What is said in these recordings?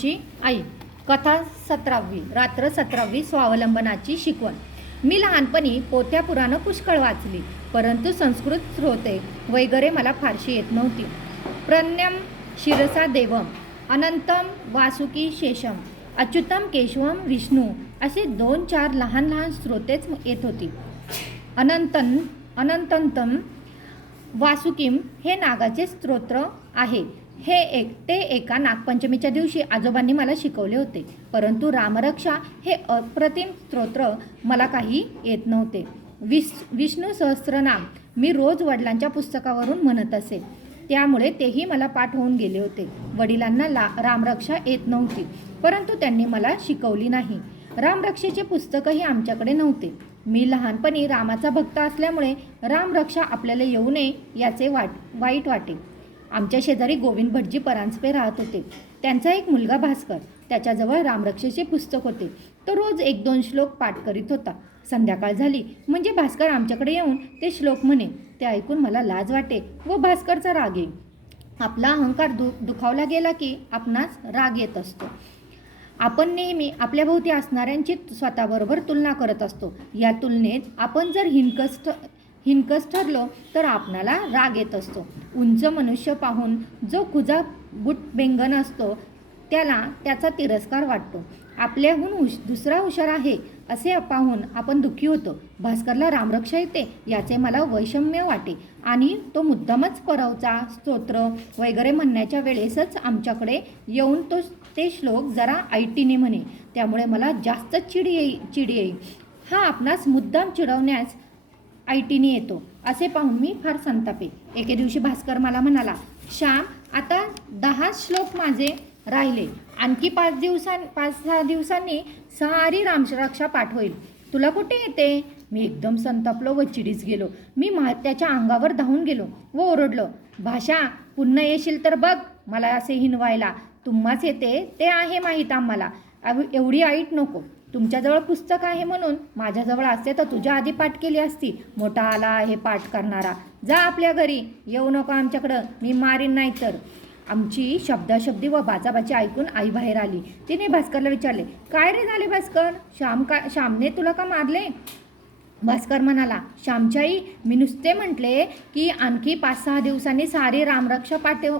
आमची आई. कथा 17वी. रात्र 17वी. स्वावलंबनाची शिकवण. मी लहानपणी पोथ्या पुराणं पुष्कळ वाचली, परंतु संस्कृत स्रोते वगैरे मला फारशी येत नव्हती. प्रण्यम शिरसा देवम, अनंतम वासुकी शेषम, अच्युतम केशवम विष्णू असे 2-4 लहान लहान स्रोतेच येत होती. अनंतंतम वासुकीम हे नागाचे स्तोत्र आहे. ते एका नागपंचमीच्या दिवशी आजोबांनी मला शिकवले होते, परंतु रामरक्षा हे अप्रतिम स्तोत्र मला काही येत नव्हते. विष्णू सहस्त्रनाम मी रोज वडिलांच्या पुस्तकावरून म्हणत असे, त्यामुळे तेही मला पाठ होऊन गेले होते. वडिलांना रामरक्षा येत नव्हती, परंतु त्यांनी मला शिकवली नाही. रामरक्षेचे पुस्तकही आमच्याकडे नव्हते. मी लहानपणी रामाचा भक्त असल्यामुळे रामरक्षा आपल्याला येऊ नये याचे वाईट वाटे. आमच्या शेजारी गोविंद भटजी परांजपे राहत होते. त्यांचा एक मुलगा भास्कर. त्याच्याजवळ रामरक्षेचे पुस्तक होते. तो रोज 1-2 श्लोक पाठ करीत होता. संध्याकाळ झाली म्हणजे भास्कर आमच्याकडे येऊन ते श्लोक म्हणे. ते ऐकून मला लाज वाटे व भास्करचा राग येईल. आपला अहंकार दुखावला गेला की आपणास राग येत असतो. आपण नेहमी आपल्याभोवती असणाऱ्यांची स्वतःबरोबर तुलना करत असतो. या तुलनेत आपण जर हिणकस ठरलो तर आपणाला राग येत असतो. उंच मनुष्य पाहून जो खुजा बुटबेंगन असतो त्याला त्याचा तिरस्कार वाटतो. आपल्याहून दुसरा हुशार आहे असे पाहून आपण दुःखी होतो. भास्करला रामरक्षा येते याचे मला वैषम्य वाटे आणि तो मुद्दामच परवचा स्तोत्र वगैरे म्हणण्याच्या वेळेसच आमच्याकडे येऊन ते श्लोक जरा ऐटीने म्हणे. त्यामुळे मला जास्त चिड येई. हा आपणास मुद्दाम चिडवण्यास ऐटीने येतो असे पाहून मी फार संतापे. एके दिवशी भास्कर मला म्हणाला, श्याम, आता 10 श्लोक माझे राहिले. आणखी 5-6 दिवसांनी सारी रामरक्षा पाठ होईल. तुला कुठे येते? मी एकदम संतापलो व चिडीच गेलो. मी त्याच्या अंगावर धावून गेलो व ओरडलो, भाषा, पुन्हा येशील तर बघ मला असे हिनवायला. तुम्हाच येते ते आहे माहीत आम्हाला. एवढी ऐट नको. तुमच्याजवळ पुस्तक आहे म्हणून. माझ्याजवळ असते तर तुझ्या आधी पाठ केली असती. मोठा आला आहे पाठ करणारा. जा आपल्या घरी, येऊ नको आमच्याकडं, मी मारीन नाही तर. आमची शब्दाशब्दी व बाचाबाची ऐकून आई बाहेर आली. तिने भास्करला विचारले, काय रे झाले भास्कर? श्यामने तुला का मारले? भास्कर म्हणाला, श्यामच्याई, मी नुसते म्हटले की आणखी 5-6 दिवसांनी सारी रामरक्षा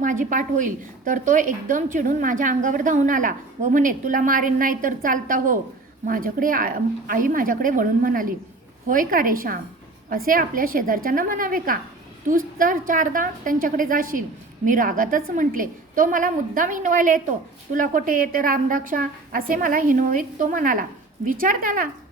माझी पाठ होईल. तर तो एकदम चिडून माझ्या अंगावर धावून आला व म्हणे, तुला मारीन नाही तर चालता हो. आई माझ्याकडे वळून म्हणाली, होय का रे श्याम, असे आपल्या शेजारच्यांना म्हणावे का? तूच तर 4दा त्यांच्याकडे जाशील. मी रागातच म्हटले, तो मला मुद्दाम हिनवायला येतो. तुला कुठे येते रामरक्षा असे मला हिनवत तो म्हणाला. विचार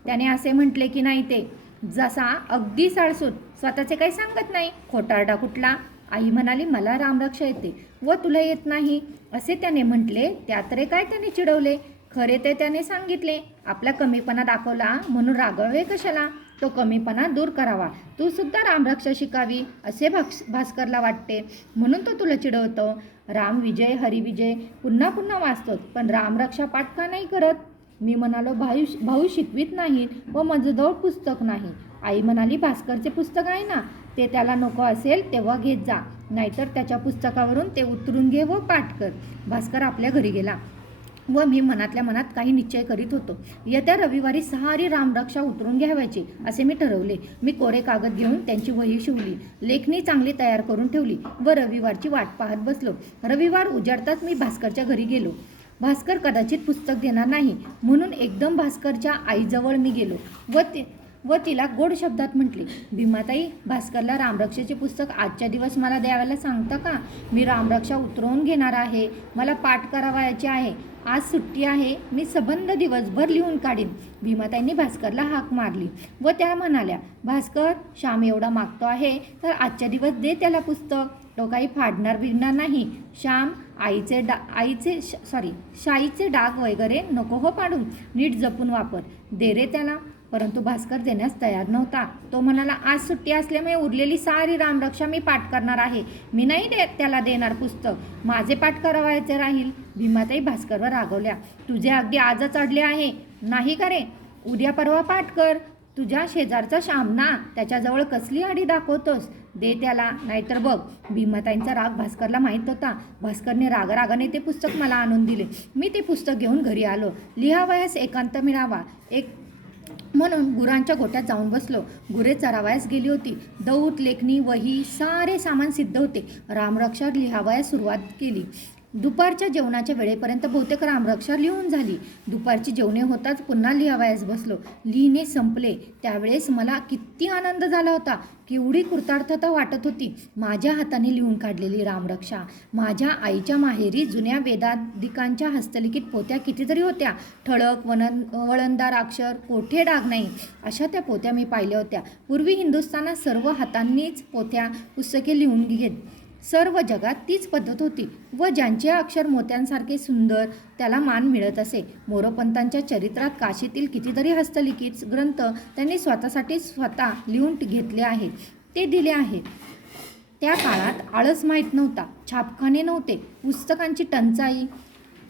त्याने असे म्हटले की नाही ते. जसा अगदी साळसूत, स्वतःचे काही सांगत नाही, खोटारडा कुठला. आई म्हणाली, मला रामरक्षा येते व तुला येत नाही असे त्याने म्हटले. त्यात रे काय त्याने चिडवले? खरे ते त्याने सांगितले. आपला कमीपणा दाखवला म्हणून रागवे कशाला? तो कमीपणा दूर करावा. तू सुद्धा रामरक्षा शिकावी असे भास्करला वाटते म्हणून तो तुला चिडवतो. राम विजय हरिविजय पुन्हा पुन्हा वाचतोच, पण रामरक्षा पाठ का नाही करत? मी म्हणालो, भाऊ शिकवित नाहीत व माझ्याजवळ पुस्तक नाही. आई म्हणाली, भास्करचे पुस्तक आहे ना, ते त्याला नको असेल तेव्हा घेत जा, नाहीतर त्याच्या पुस्तकावरून ते उतरून घे व पाठ कर. भास्कर आपल्या घरी गेला व मी मनातल्या मनात काही निश्चय करीत होतो. येत्या रविवारी सारी रामरक्षा उतरून घ्यावायची असे मी ठरवले. मी कोरे कागद घेऊन त्यांची वही शिवली, लेखणी चांगली तयार करून ठेवली व रविवारची वाट पाहत बसलो. रविवार उजाडताच मी भास्करच्या घरी गेलो. भास्कर कदाचित पुस्तक देणार नाही म्हणून एकदम भास्करच्या आईजवळ मी गेलो व तिला गोड शब्दात म्हटले, भीमाताई, भास्करला रामरक्षेचे पुस्तक आजच्या दिवस मला द्यायला सांगता का? मी रामरक्षा उतरवून घेणार आहे. मला पाठ करावयाचे आहे. आज सुट्टी आहे. मी संबंध दिवसभर लिहून काढीन. भीमाताईंनी भास्करला हाक मारली व त्या म्हणाल्या, भास्कर, श्याम एवढा मागतो आहे तर आजच्या दिवस दे त्याला पुस्तक. तो काही फाडणार बिडणार नाही. श्याम, शाईचे डाग वगैरे नको हो पाडून. नीट जपून वापर. दे रे त्याला. परंतु भास्कर देण्यास तयार नव्हता. तो म्हणाला, आज सुट्टी असल्यामुळे उरलेली सारी रामरक्षा मी पाठ करणार आहे. मी नाही त्याला देणार पुस्तक. माझे पाठ करावायचे राहील. भीमाताई भास्करवर रागवल्या, तुझे अगदी आजच अडले आहे नाही का रे? उद्या परवा पाठ कर. तुझ्या शेजारचा श्याम ना, त्याच्याजवळ कसली आडी दाखवतोस? दे त्याला, नाहीतर बघ. भीमाताईंचा राग भास्करला माहीत होता. भास्करने रागारागाने ते पुस्तक मला आणून दिले. मी ते पुस्तक घेऊन घरी आलो. लिहावयास एकांत मिळावा म्हणून गुरांच्या गोठ्यात जाऊन बसलो. गुरे चरावयास गेली होती. दौत, लेखणी, वही सारे सामान सिद्ध होते. रामरक्षा लिहावयास सुरुवात केली. दुपारच्या जेवणाच्या वेळेपर्यंत बहुतेक रामरक्षा लिहून झाली. दुपारची जेवणे होताच पुन्हा लिहावयास बसलो. लिहिणे संपले त्यावेळेस मला किती आनंद झाला होता. केवढी कृतार्थता वाटत होती. माझ्या हाताने लिहून काढलेली रामरक्षा. माझ्या आईच्या माहेरी जुन्या वेदाधिकांच्या हस्तलिखित पोथ्या कितीतरी होत्या. ठळक, वळणदार अक्षर, कोठे डाग नाही अशा त्या पोथ्या मी पाहिल्या होत्या. पूर्वी हिंदुस्थानात सर्व हातांनीच पोथ्या पुस्तके लिहून घेत. सर्व जगात तीच पद्धत होती व ज्यांचे अक्षर मोत्यांसारखे सुंदर त्याला मान मिळत असे. मोरोपंतांच्या चरित्रात काशीतील कितीतरी हस्तलिखित ग्रंथ त्यांनी स्वतः लिहून घेतले आहे, ते दिले आहे. त्या काळात आळस माहीत नव्हता, छापखाने नव्हते, पुस्तकांची टंचाई.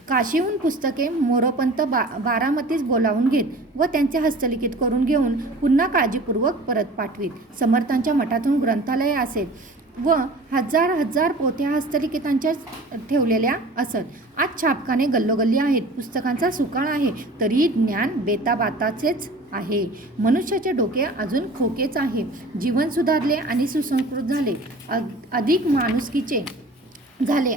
काशीहून पुस्तके मोरोपंत बारामतीस बोलावून घेत व त्यांचे हस्तलिखित करून घेऊन पुन्हा काळजीपूर्वक परत पाठवीत. समर्थांच्या मठातून ग्रंथालय असेल व हजार पोथ्या हस्तलिखितांच्या ठेवलेल्या असत. आज छापखाने गल्लोगल्ली आहेत. पुस्तकांचा सुकाळ आहे, तरीही ज्ञान बेताबाताचेच आहे. मनुष्याचे डोके अजून खोकेच आहे. जीवन सुधारले आणि सुसंस्कृत झाले, अधिक माणुसकीचे झाले,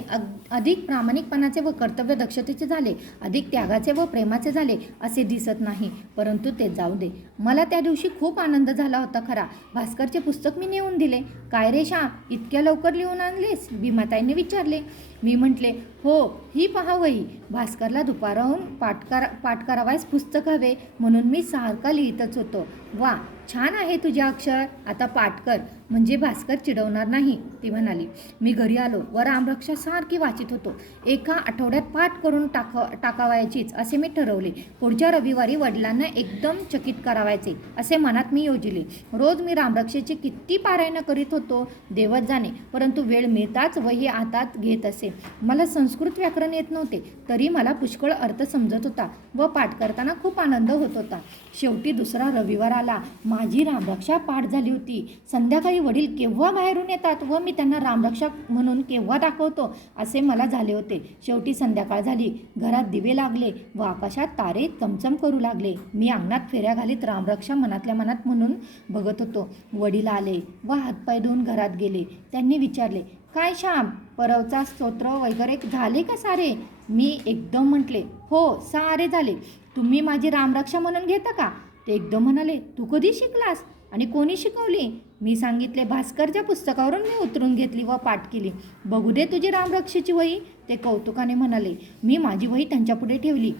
अधिक प्रामाणिकपणाचे व कर्तव्य दक्षतेचे झाले, अधिक त्यागाचे व प्रेमाचे झाले असे दिसत नाही. परंतु ते जाऊ दे. मला त्या दिवशी खूप आनंद झाला होता खरा. भास्करचे पुस्तक मी नेऊन दिले. काय रे श्याम, इतक्या लवकर लिहून आणलेस? भीमाताईने विचारले. मी म्हटले, हो, ही पहा वही. भास्करला दुपारहून पाठ करावयास पुस्तक हवे म्हणून मी सारखा लिहितच होतो. वा, छान आहे तुझे अक्षर, आता पाठ कर म्हणजे भास्कर चिडवणार नाही, ती म्हणाली. मी घरी आलो व रामरक्षा सारखी वाचित होतो. एका आठवड्यात पाठ करून टाकावायचीच असे मी ठरवले. पुढच्या रविवारी वडिलांना एकदम चकित करावायचे असे मनात मी योजिले. रोज मी रामरक्षेची किती पारायण करीत होतो देवच जाणे, परंतु वेळ मिळताच वही हातात घेत असे. मला संस्कृत व्याकरण येत नव्हते, तरी मला पुष्कळ अर्थ समजत होता व पाठ करताना खूप आनंद होत होता. शेवटी दुसरा रविवार आला. माझी रामरक्षा पाठ झाली होती. संध्याकाळी वडील केव्हा बाहेरून येतात व मी त्यांना रामरक्षा म्हणून केव्हा दाखवतो असे मला झाले होते. शेवटी संध्याकाळ झाली. घरात दिवे लागले व आकाशात तारे चमचम करू लागले. मी अंगणात फेऱ्या घालीत रामरक्षा मनातल्या मनात म्हणून बघत होतो. वडील आले व हातपाय धुवून घरात गेले. त्यांनी विचारले, काय श्याम, परवचा स्तोत्र वगैरे झाले का सारे? मी एकदम म्हटले, हो, सारे झाले. तुम्ही माझी रामरक्षा म्हणून घेता का? ते एकदम म्हणाले, तू कधी शिकलास आणि कोणी शिकवली? मी सांगितले, भास्करच्या पुस्तकावरून मी उतरून घेतली व पाठ केली. बघू दे तुझी रामरक्षेची वही, ते कौतुकाने म्हणाले. मी माझी वही त्यांच्यापुढे ठेवली.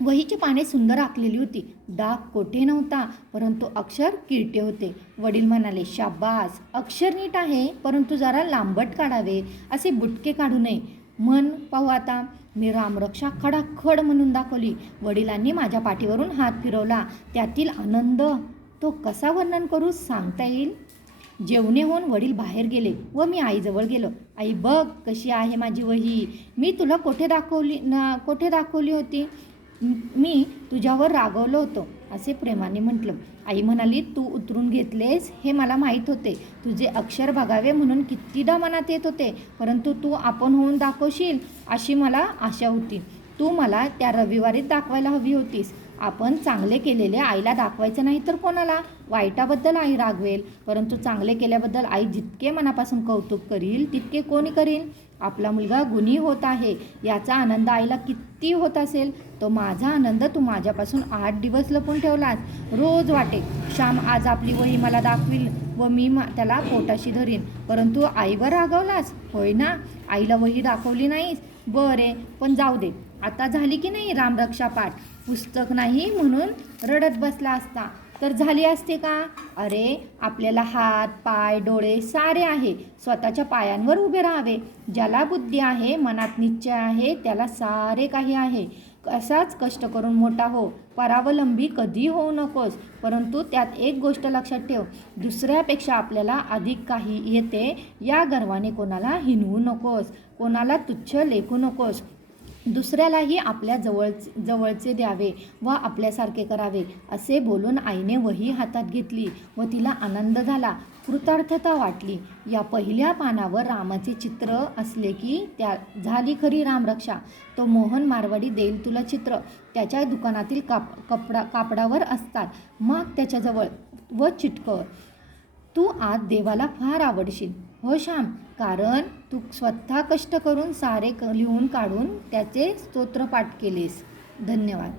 वहीची पाने सुंदर आखलेली होती. डाग कोठे नव्हता, परंतु अक्षर किरटे होते. वडील म्हणाले, शाबास, अक्षर नीट आहे, परंतु जरा लांबट काढावे, असे बुटके काढू नये. मन पाहू आता. मी रामरक्षा खडाखड म्हणून दाखवली. वडिलांनी माझ्या पाठीवरून हात फिरवला. त्यातील आनंद तो कसा वर्णन करू सांगता येईल. जेवणे होऊन वडील बाहेर गेले व मी आईजवळ गेलो. आई, बघ कशी आहे माझी वही. मी तुला कोठे दाखवली होती? मी तुझ्यावर रागवलो होतो असे प्रेमाने म्हटलं. आई म्हणाली, तू उतरून घेतलेस हे मला माहीत होते. तुझे अक्षर बघावे म्हणून कितीदा मनात येत होते, परंतु तू आपण होऊन दाखवशील अशी मला आशा होती. तू मला त्या रविवारीच दाखवायला हवी होतीस. आपण चांगले केलेले आईला दाखवायचं नाही तर कोणाला? वाईटाबद्दल आई रागवेल, परंतु चांगले केल्याबद्दल आई जितके मनापासून कौतुक करील तितके कोणी करील? आपला मुलगा गुणी होत आहे याचा आनंद आईला किती होत असेल. तो माझा आनंद तू माझ्यापासून 8 दिवस लपून ठेवलास. रोज वाटे, श्याम आज आपली वही मला दाखवील व मी त्याला पोटाशी धरीन, परंतु आईवर रागवलास, होय ना? आईला वही दाखवली नाहीस? बरे, पण जाऊ दे. आता झाली की नाही रामरक्षा पाठ? पुस्तक नाही म्हणून रडत बसला असता तर झाली असते का? अरे, आपल्याला हात, पाय, डोळे सारे आहे. स्वतःच्या पायांवर उभे राहावे. ज्याला बुद्धी आहे, मनात निश्चय आहे, त्याला सारे काही आहे. असाच कष्ट करून मोठा हो. परावलंबी कधी होऊ नकोस. परंतु त्यात एक गोष्ट लक्षात ठेव, दुसऱ्यापेक्षा आपल्याला अधिक काही येते या गर्वाने कोणाला हिणवू नकोस, कोणाला तुच्छ लेखू नकोस. दुसऱ्यालाही आपल्या जवळचे द्यावे व आपल्यासारखे करावे. असे बोलून आईने वही हातात घेतली व तिला आनंद झाला. कृतार्थता वाटली. या पहिल्या पानावर रामाचे चित्र असले की त्या झाली खरी रामरक्षा. तो मोहन मारवाडी देईल तुला चित्र. त्याच्या दुकानातील कापडावर असतात. मग त्याच्याजवळ व चिटकव. तू आज देवाला फार आवडशील हो श्याम, कारण तू स्वतः कष्ट करून सारे लिहून काढून त्याचे स्तोत्रपाठ केलेस. धन्यवाद.